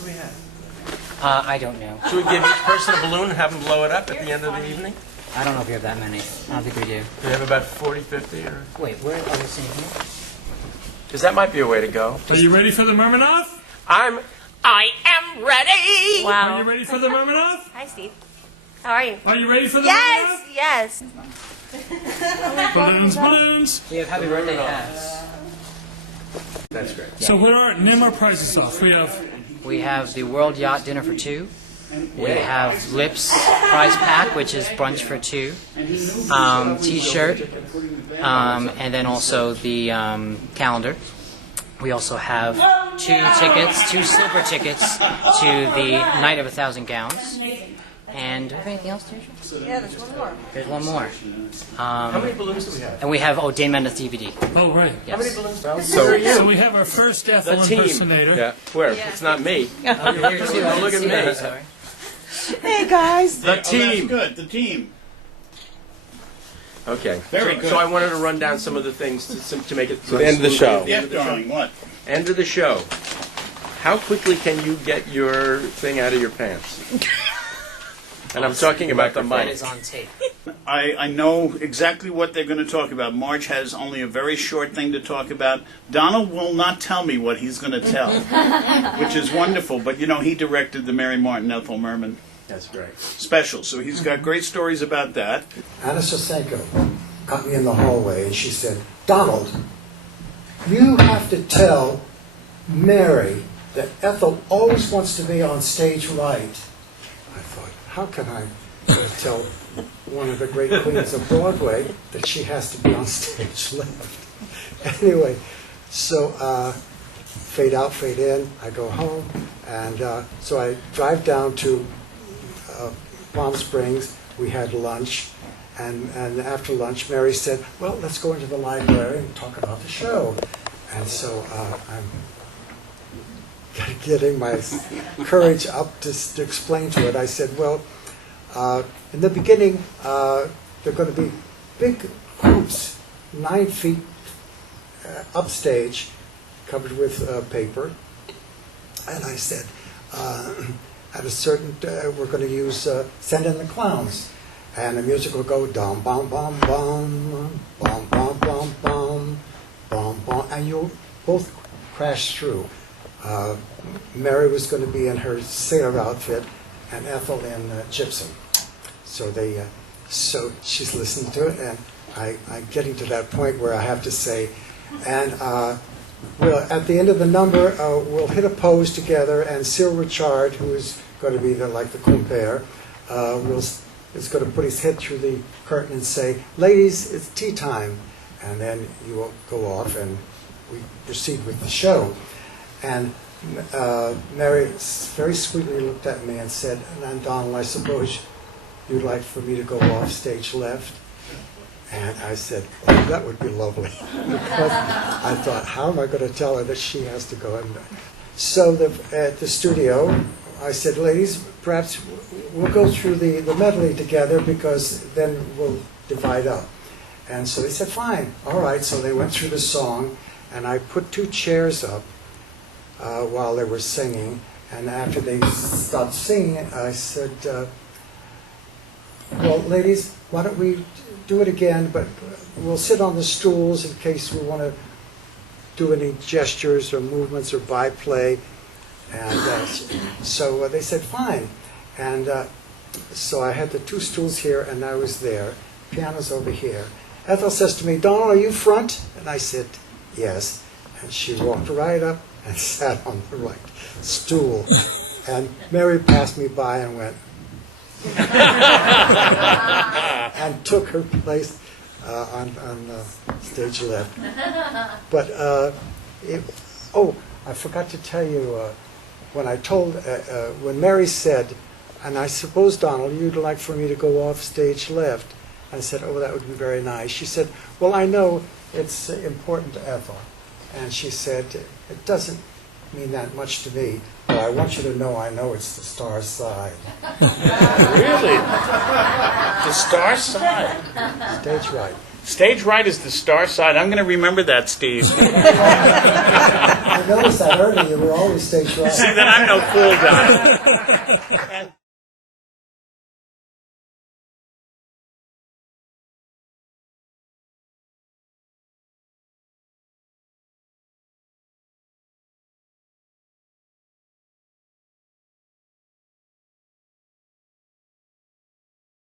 do we have? I don't know. Should we give each person a balloon and have them blow it up at the end of the evening? I don't know if we have that many. I don't think we do. We have about 40, 50, or... Wait, where are we sitting here? Because that might be a way to go. Are you ready for the Mermanoff? I am ready! Are you ready for the Mermanoff? Hi, Steve. How are you? Are you ready for the Yes, yes. Mermanoff? Balloons, balloons. We have happy birthday hats. That's great. So name our prizes off. We have the World Yacht Dinner for 2. We have Lips prize pack, which is brunch for 2. T-shirt, and then also the calendar. We also have 2 silver tickets to the Night of 1,000 Gowns. And do we have anything else, Tasha? Yeah, there's one more. There's one more. How many balloons do we have? And we have Dane Mendes DVD. Oh, right. Yes. How many balloons? So we have our first The Ethel team. impersonator. Yeah. Where? It's not me. You're here too. Oh, look at me. Sorry. Hey, guys. The team. Good, the team. Okay. Very good. So I wanted to run down some of the things to make it to the end of the show. Death drawing, what? End of the show. How quickly can you get your thing out of your pants? And I'm talking about the That mic. is on tape. I know exactly what they're going to talk about. Marge has only a very short thing to talk about. Donald will not tell me what he's going to tell, which is wonderful. But, he directed the Mary Martin Ethel Merman That's great. special, so he's got great stories about that. Anna Sosenko got me in the hallway and she said, Donald, you have to tell Mary that Ethel always wants to be on stage right. I thought, how can I tell one of the great queens of Broadway that she has to be on stage left? Anyway, so fade out, fade in, I go home, and so I drive down to Palm Springs. We had lunch, and after lunch, Mary said, well, let's go into the library and talk about the show. And so I'm getting my courage up to explain to it. I said, well, in the beginning, there are going to be big hoops, 9 feet upstage, covered with paper. And I said, at a certain, we're going to use Send in the Clowns. And the music will go, dum, bum, bum, bum, bum, bum, bum, bum, bum, bum, and you'll both crash through. Mary was going to be in her sailor outfit, and Ethel in gypsum. So she's listening to it, and I'm getting to that point where I have to say, and at the end of the number, we'll hit a pose together, and Cyril Richard, who is going to be the compere, is going to put his head through the curtain and say, ladies, it's tea time. And then you will go off, and we proceed with the show. And Mary very sweetly looked at me and said, and Donald, I suppose you'd like for me to go off stage left? And I said, oh, that would be lovely. Because I thought, how am I going to tell her that she has to go? So at the studio, I said, ladies, perhaps we'll go through the medley together, because then we'll divide up. And so they said, fine, all right. So they went through the song, and I put 2 chairs up while they were singing. And after they stopped singing, I said, well, ladies, why don't we do it again, but we'll sit on the stools in case we want to do any gestures or movements or byplay. And so they said, fine. And so I had the 2 stools here, and I was there. Piano's over here. Ethel says to me, Donald, are you front? And I said, yes. And she walked right up and sat on the right stool. And Mary passed me by and went, and took her place on stage left. But, I forgot to tell you, when Mary said, and I suppose, Donald, you'd like for me to go off stage left. I said, oh, that would be very nice. She said, well, I know it's important to Ethel. And she said, it doesn't mean that much to me, but I want you to know I know it's the star side. Really? The star side? Stage right. Stage right is the star side. I'm going to remember that, Steve. See, I noticed that earlier. You were always stage right. then I'm no fool, Don.